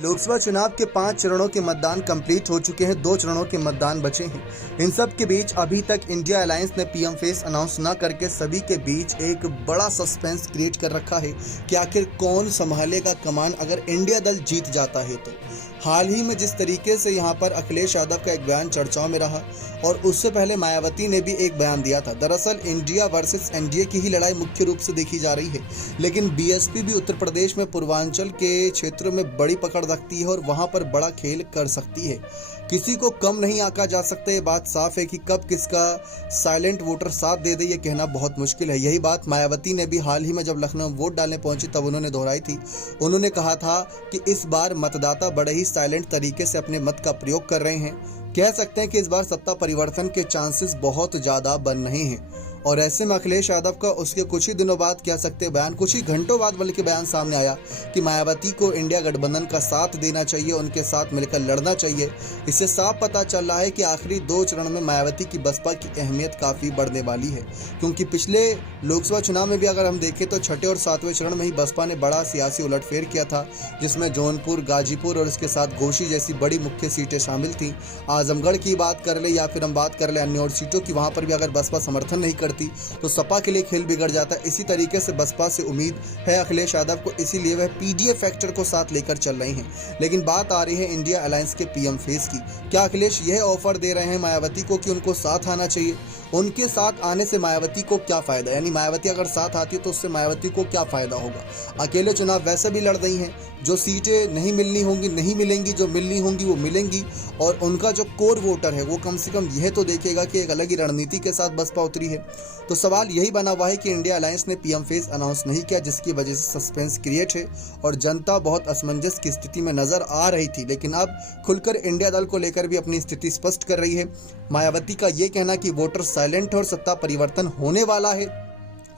लोकसभा चुनाव के 5 चरणों के मतदान कंप्लीट हो चुके हैं, 2 चरणों के मतदान बचे हैं। इन सब के बीच अभी तक इंडिया अलायंस ने पीएम फेस अनाउंस न करके सभी के बीच एक बड़ा सस्पेंस क्रिएट कर रखा है कि आखिर कौन संभालेगा कमान अगर इंडिया दल जीत जाता है तो। हाल ही में जिस तरीके से यहाँ पर अखिलेश यादव का एक बयान चर्चाओं में रहा और उससे पहले मायावती ने भी एक बयान दिया था। दरअसल इंडिया वर्सेस एनडीए की ही लड़ाई मुख्य रूप से देखी जा रही है, लेकिन बीएसपी भी उत्तर प्रदेश में पूर्वांचल के क्षेत्रों में बड़ी पकड़ रखती है और वहां पर बड़ा खेल कर सकती है। किसी को कम नहीं आंका जा सकता। ये बात साफ है कि कब किसका साइलेंट वोटर साथ दे दे ये कहना बहुत मुश्किल है। यही बात मायावती ने भी हाल ही में जब लखनऊ वोट डालने पहुंची तब उन्होंने दोहराई थी। उन्होंने कहा था कि इस बार मतदाता बड़े ही साइलेंट तरीके से अपने मत का प्रयोग कर रहे हैं। कह सकते हैं कि इस बार सत्ता परिवर्तन के चांसेस बहुत ज्यादा बन रहे हैं और ऐसे में अखिलेश यादव का उसके कुछ ही दिनों बाद कह सकते हैं बयान, कुछ ही घंटों बाद बल्कि बयान सामने आया कि मायावती को इंडिया गठबंधन का साथ देना चाहिए, उनके साथ मिलकर लड़ना चाहिए। इससे साफ पता चल रहा है कि आखिरी 2 चरण में मायावती की बसपा की अहमियत काफ़ी बढ़ने वाली है, क्योंकि पिछले लोकसभा चुनाव में भी अगर हम देखें तो 6ठे और 7वें चरण में ही बसपा ने बड़ा सियासी उलटफेर किया था, जिसमें जौनपुर, गाजीपुर और इसके साथ घोसी जैसी बड़ी मुख्य सीटें शामिल थीं। आजमगढ़ की बात कर ले या फिर हम बात कर ले अन्य और सीटों की, वहाँ पर भी अगर बसपा समर्थन नहीं करती तो सपा के लिए खेल बिगड़ जाता है। इसी तरीके से बसपा से उम्मीद है अखिलेश यादव को, इसीलिए वह पीडीए फैक्टर को साथ लेकर चल रहे हैं। लेकिन बात आ रही है इंडिया अलायंस के पीएम फेस की। क्या अखिलेश यह ऑफर दे रहे हैं मायावती को कि उनको साथ आना चाहिए? उनके साथ आने से मायावती को क्या फायदा, यानी मायावती अगर साथ आती है तो उससे मायावती को क्या फायदा होगा? अकेले चुनाव वैसे भी लड़ रही हैं, जो सीटें नहीं मिलनी होंगी नहीं मिलेंगी, जो मिलनी होंगी वो मिलेंगी और उनका जो कोर वोटर है वो कम से कम यह तो देखेगा कि एक अलग ही रणनीति के साथ बसपा उतरी है। तो सवाल यही बना हुआ है कि इंडिया अलायंस ने पीएम फेस अनाउंस नहीं किया, जिसकी वजह से सस्पेंस क्रिएट है और जनता बहुत असमंजस की स्थिति में नजर आ रही थी। लेकिन अब खुलकर इंडिया दल को लेकर भी अपनी स्थिति स्पष्ट कर रही है। मायावती का ये कहना कि वोटर साइलेंट और सत्ता परिवर्तन होने वाला है,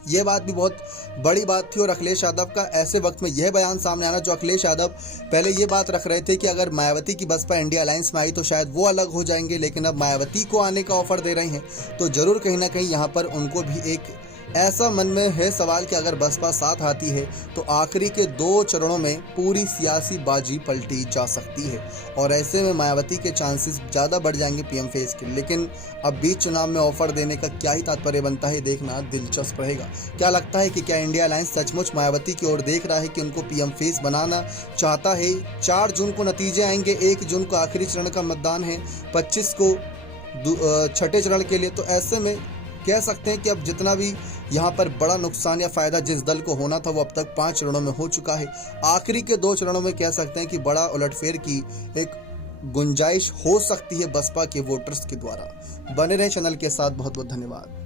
ये बात भी बहुत बड़ी बात थी। और अखिलेश यादव का ऐसे वक्त में यह बयान सामने आना, जो अखिलेश यादव पहले ये बात रख रहे थे कि अगर मायावती की बसपा इंडिया अलायंस में आई तो शायद वो अलग हो जाएंगे, लेकिन अब मायावती को आने का ऑफर दे रहे हैं तो जरूर कहीं ना कहीं यहाँ पर उनको भी एक ऐसा मन में है सवाल कि अगर बसपा साथ आती है तो आखिरी के 2 चरणों में पूरी सियासी बाजी पलटी जा सकती है और ऐसे में मायावती के चांसेस ज़्यादा बढ़ जाएंगे पीएम फेस के। लेकिन अब बीच चुनाव में ऑफर देने का क्या ही तात्पर्य बनता है, देखना दिलचस्प रहेगा। क्या लगता है कि क्या इंडिया अलायंस सचमुच मायावती की ओर देख रहा है कि उनको पीएम फेस बनाना चाहता है? 4 जून को नतीजे आएंगे, 1 जून को आखिरी चरण का मतदान है, 25 को 6ठे चरण के लिए। तो ऐसे में कह सकते हैं कि अब जितना भी यहाँ पर बड़ा नुकसान या फायदा जिस दल को होना था वो अब तक 5 चरणों में हो चुका है। आखिरी के 2 चरणों में कह सकते हैं कि बड़ा उलटफेर की एक गुंजाइश हो सकती है बसपा के वोटर्स के द्वारा। बने रहें चैनल के साथ। बहुत बहुत धन्यवाद।